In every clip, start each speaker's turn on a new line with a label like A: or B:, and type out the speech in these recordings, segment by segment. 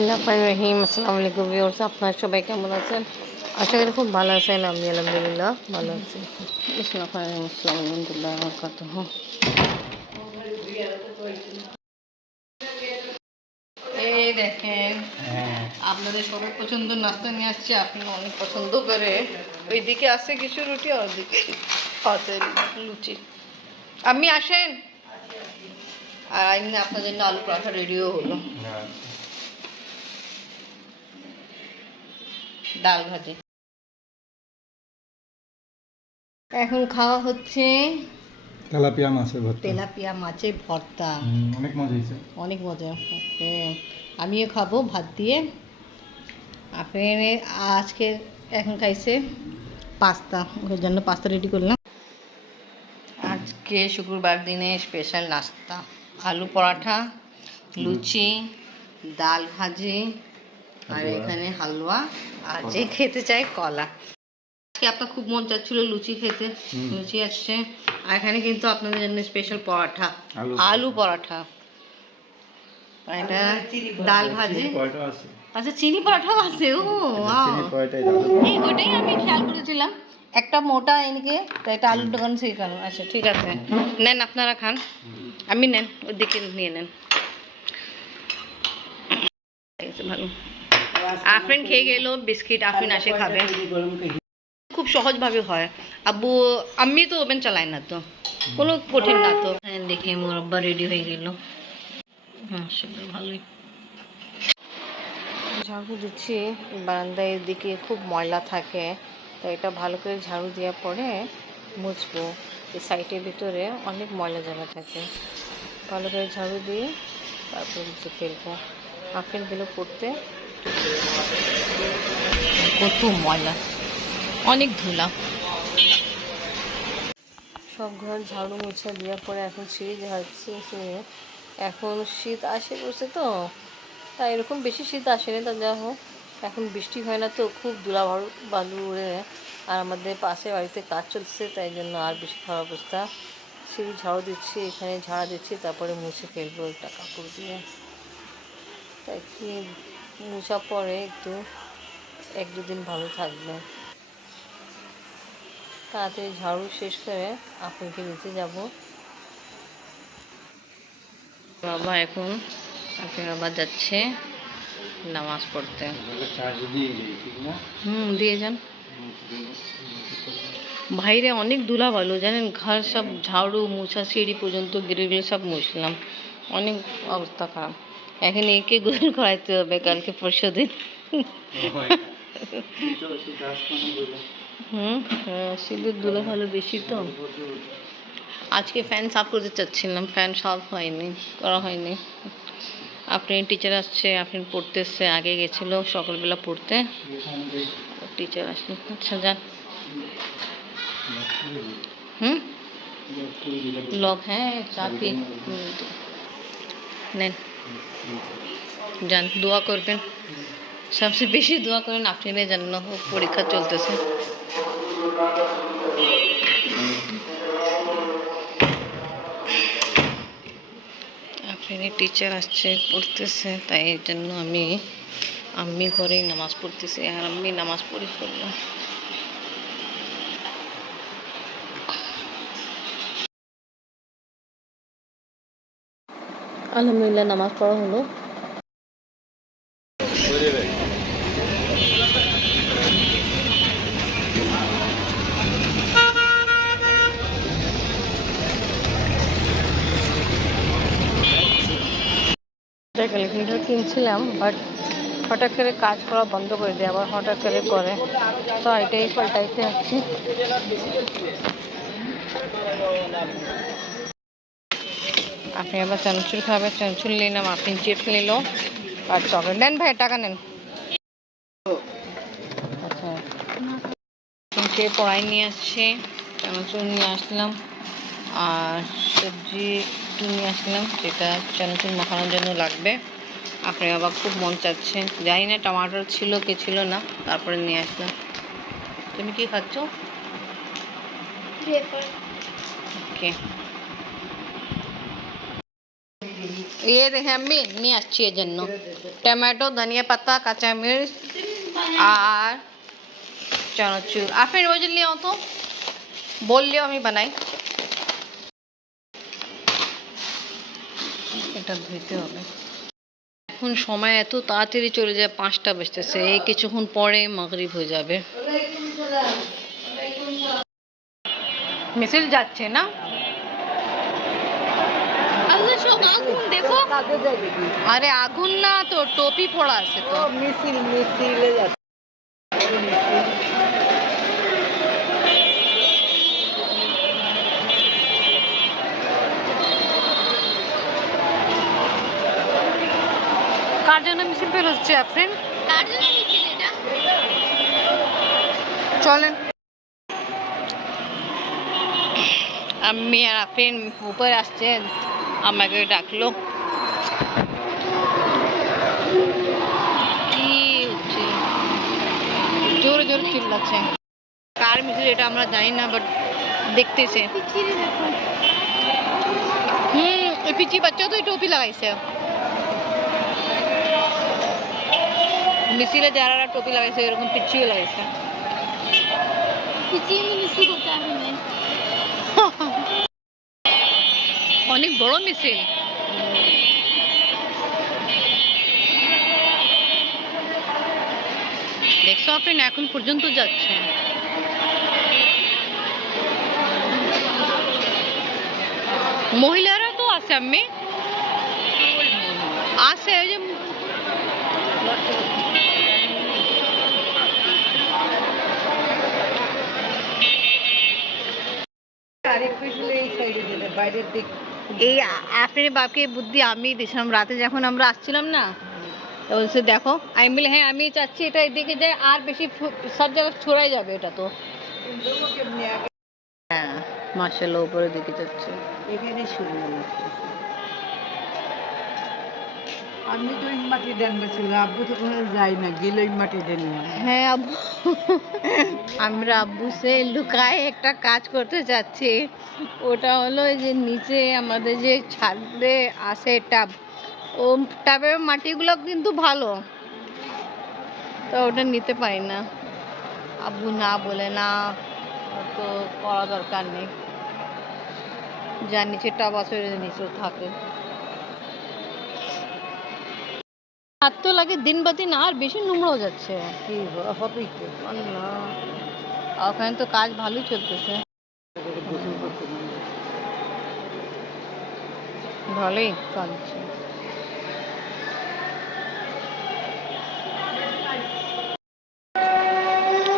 A: রহিম আসসালামু আলাইকুম ভিউয়ার্স আপনারা সবাই কেমন আছেন? আশা করি খুব ভালো আছেন আমি আলহামদুলিল্লাহ ভালো আছি। আসসালামু আলহামদুলিল্লাহ বরকাতুহু এই দেখেন আপনাদের সবার পছন্দ নাস্তা নিয়ে আসছে আপনারা অনেক পছন্দ করে। ওইদিকে আছে কিছু রুটি আর ওইদিকে আছে লুচি। আমি আসেন। আর এমনি আপনার জন্য আলু পরাঠা রেডিও হলো। ডাল ভাজি। এখন খাওয়া হচ্ছে
B: তেলাপিয়া মাছের ভর্তা।
A: তেলাপিয়া মাছের ভর্তা।
B: অনেক মজা হয়েছে
A: অনেক মজা ওকে আমিও খাব ভাত দিয়ে। আপনি আজকে এখন খাইছে পাস্তা। ওর জন্য পাস্তা রেডি করলাম। আজকে শুক্রবার দিনে স্পেশাল নাস্তা। আলু পরাঠা লুচি ডাল ভাজি আর এখানে হালুয়া আর যে খেতে চায় কলা। আজকে আপনার খুব মন চাচ্ছিল লুচি খেতে লুচি আসছে। আর এখানে কিন্তু আপনাদের জন্য স্পেশাল পরাঠা
B: আলু
A: আলু পরাঠা এটা ডাল ভাজি। আচ্ছা চিনি পরাঠাও আছে? ও এই ওটাই আমি খেয়াল করেছিলাম। একটা মোটা এনেকে তো এটা আলুর দোকান সেই কারণ। আচ্ছা ঠিক আছে। নেন আপনারা খান। আমি নেন ওদিকে নিয়ে নেন। ভালো। আফরিন খেয়ে গেল বিস্কিট আফরিন আসে খাবে। খুব সহজভাবে হয়। আব্বু আমি তো ওভেন চালাই না তো। কোনো কঠিন না তো। দেখে মোরব্বা রেডি হয়ে গেল। হ্যাঁ সেটা ভালোই। ঝাড়ু দিচ্ছি। বারান্দায় দিকে খুব ময়লা থাকে তো এটা ভালো করে ঝাড়ু দেওয়ার পরে মুছবো। এই সাইটের ভিতরে অনেক ময়লা জমা থাকে। ভালো করে ঝাড়ু দিয়ে তারপর মুছে ফেলব। আফেল গেলো পড়তে। কত ময়লা। অনেক ধুলা। সব ঘর ঝাড়ু মুছে দেওয়ার পরে এখন সিঁড়ি ঝাড়ছি এখন শীত আসে বসে তো। তা এরকম বেশি শীত আসেনি তা, যা হোক। এখন বৃষ্টি হয় না তো, খুব ধুলা বালু উড়ে। আর আমাদের পাশে বাড়িতে কাজ চলছে, তাই জন্য আর বেশি খারাপ অবস্থা। সিঁড়ি ঝাড়ু দিচ্ছি, এখানে ঝাড়া দিচ্ছি, তারপরে মুছে ফেলব একটা কাপড় দিয়ে। তাই কি মুছা পরে একটু এক দুদিন ভালো থাকবে। তাড়াতাড়ি ঝাড়ু শেষ করে আপনাকে নিতে যাব। বাবা এখন আপনার বাবা যাচ্ছে নামাজ পড়তে। হুম দিয়ে যান। বাইরে অনেক ধুলা ভালো জানেন? ঘর সব ঝাড়ু মুছা সিঁড়ি পর্যন্ত গ্রিল সব মুছলাম। অনেক অবস্থা খারাপ। এখন একে গোসল করাইতে হবে কালকে পরশু দিন। হুম হ্যাঁ ধুলা ভালো বেশি তো। আজকে ফ্যান সাফ করতে চাচ্ছিলাম ফ্যান সাফ হয়নি করা হয়নি। আপনি টিচার আসছে আপনি পড়তেছে আগে গেছিল সকালবেলা পড়তে। টিচার আসলো আচ্ছা যান। হুম? লক হ্যাঁ চাপি। নেন। যান দোয়া করবেন। সবচেয়ে বেশি দোয়া করেন আপনি জন্য ও পরীক্ষা চলতেছে। আপনি টিচার আসছে, পড়তেছে, তাই জন্য আমি আমি ঘরেই নামাজ পড়তেছি, আর আমি নামাজ পড়ি ফেললাম আলহামদুলিল্লাহ, নামাজ পড়া হলো। ক্যালকুলেটার কিনছিলাম বাট হঠাৎ করে কাজ করা বন্ধ করে দেয় আবার হঠাৎ করে করে। তো এটাই পাল্টাইতে হচ্ছে। আপনি আবার চানাচুর খাবেন চানাচুর নিলাম আপনি চিপস নিল আর চকলেট নেন ভাই টাকা নেন। আচ্ছা। পড়াই নিয়ে আসছে? চানাচুর নিয়ে আসলাম? আর সবজি একটু নিয়ে আসলাম যেটা চানাচুর মাখানোর জন্য লাগবে। আপনি আবার খুব মন চাচ্ছে। জানি না টমাটোর ছিল কি ছিল না তারপরে নিয়ে আসলাম। তুমি কি খাচ্ছ? ওকে ये দেখে আমি নিয়ে আসছি এর জন্য টমেটো ধনিয়া পাতা কাঁচা মির্চ আর চানাচুর আপনি রোজ নিয়ে তো বললেও আমি বানাই এটা ধুইতে হবে। এখন সময় এত তাড়াতাড়ি চলে যায় পাঁচটা বাজতেছে। এই কিছুক্ষণ পরে মাগরিব হয়ে যাবে। মিছিল যাচ্ছে না? দেখো। আরে আগুন না তো টপি পড়া আছে তো।
C: মিছিল মিছিলে যাচ্ছে।
A: কার জন্য মিছিল বের হচ্ছে আফরিন? চলেন। আমি আর আফরিন উপরে আসছে আমাকে ডাকলো। জোরে জোরে চিল্লাচ্ছে। কার মিছিল এটা আমরা জানি না বাট দেখতেছে। হুম ওই পিচি বাচ্চা তো টুপি লাগাইছে। মিছিলে যারা টুপি লাগাইছে, এরকম পিচিও লাগাইছে। অনেক বড় মিছিল। দেখছ আপনি এখন পর্যন্ত যাচ্ছে। মহিলারা তো আছে আমি আছে যে
C: বাইরের দিক।
A: এই আপনি বাপকে বুদ্ধি আমি দিয়েছিলাম রাতে যখন আমরা আসছিলাম না বলছে, দেখো। আমি বলি হ্যাঁ আমি চাচ্ছি এটা এদিকে যায় আর বেশি সব জায়গায় ছড়াই যাবে এটা তো। হ্যাঁ মার্শাল্লাহ, উপরের দিকে যাচ্ছে।
C: এখানে শুরু আমি তো ওই মাটি দেন ছিল আব্বু তো কোনো যাই না, গেলে ওই মাটি দেন
A: হ্যাঁ আব্বু। আমরা আব্বু সে লুকায় একটা কাজ করতে চাচ্ছি ওটা হলো যে নিচে আমাদের যে ছাদে আসে টাব, ও টাবের মাটিগুলো কিন্তু ভালো। তো ওটা নিতে পারি না। আব্বু না বলে না তো করা দরকার নেই। যা নিচে টাব আছে নিচেও থাকে। হাত তো লাগে দিন বা দিন আর বেশি নোংরা হয়ে যাচ্ছে।
C: কি হবেই তো
A: আল্লাহ ওখানে তো কাজ ভালোই চলতেছে। ভালোই চলছে।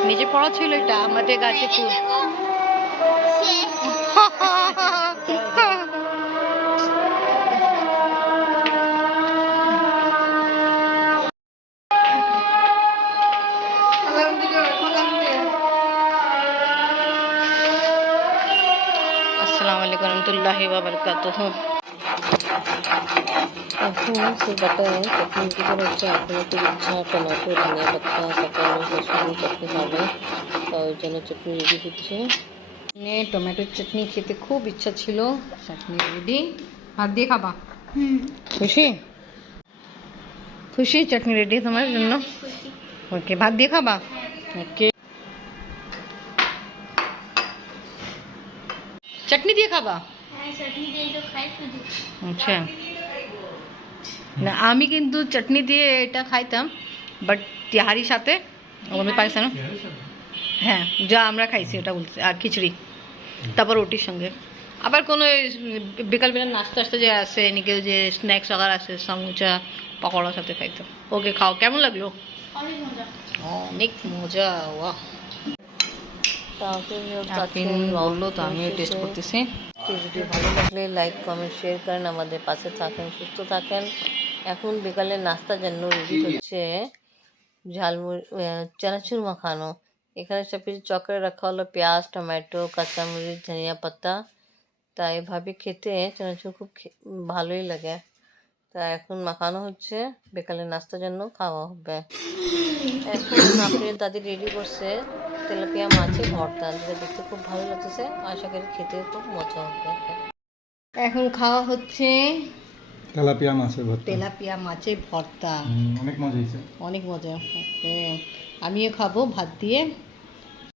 A: নিচে পড়া ছিল এটা আমাদের গাছে ফুল আসসালামু আলাইকুম রহমতুল্লাহি ওয়া বারাকাতুহু
D: এখন সে বাটায় চটনি কি করে হচ্ছে এখন একটু ইচ্ছা টমেটো ধনিয়া পাতা কাঁচা মরিচ রসুন দিয়ে চাটনি খাবে তো ওই জন্য চাটনি রেডি হচ্ছে
A: নে টমেটোর চাটনি খেতে খুব ইচ্ছা ছিল চাটনি রেডি ভাত দিয়ে খাবা খুশি খুশি চাটনি রেডি তোমার জন্য ওকে ভাত দিয়ে খাবা ওকে চাটনি দিয়ে খাবা আচ্ছা। না আমি কিন্তু চাটনি দিয়ে এটা খাইতাম বাট তিহারির সাথে আমি পাইছি না? হ্যাঁ যা আমরা খাইছি ওটা বলছি আর খিচুড়ি তারপর রুটির সঙ্গে। আবার কোনো বিকালবেলা নাস্তা আসতে যে আসে এদিকে যে স্ন্যাক্স আগার আসে সামুচা পকোড়ার সাথে খাইতো ওকে খাও কেমন লাগল? অনেক মজা। ওয়া তো আমিও টেস্ট করতেছি।
D: ভিডিও ভালো লাগলে লাইক কমেন্ট শেয়ার করেন, আমাদের পাশে থাকেন, সুস্থ থাকেন। এখন বিকালে নাস্তার জন্য রেডি হচ্ছে ঝালমুড়ি চানাচুর মাখানো। এখানে সব কিছু চকরে রাখা হলো, পেঁয়াজ, টমেটো, কাঁচামরিচ, ধনিয়া পাতা। তা এভাবে খেতে চানাচুর খুব ভালোই লাগে। তা এখন মাখানো হচ্ছে, বিকালে নাস্তার জন্য খাওয়া হবে। এখন আপনার দাদি রেডি করছে। তেলাপিয়া মাছের ভর্তা যেটা দেখতে খুব ভালো লাগতেছে। আশা করি খেতে খুব মজা হবে।
A: এখন খাওয়া হচ্ছে
B: তেলাপিয়া মাছের ভর্তা।
A: তেলাপিয়া মাছের ভর্তা।
B: অনেক মজা হয়েছে।
A: অনেক মজা। হ্যাঁ। আমিও খাব ভাত দিয়ে।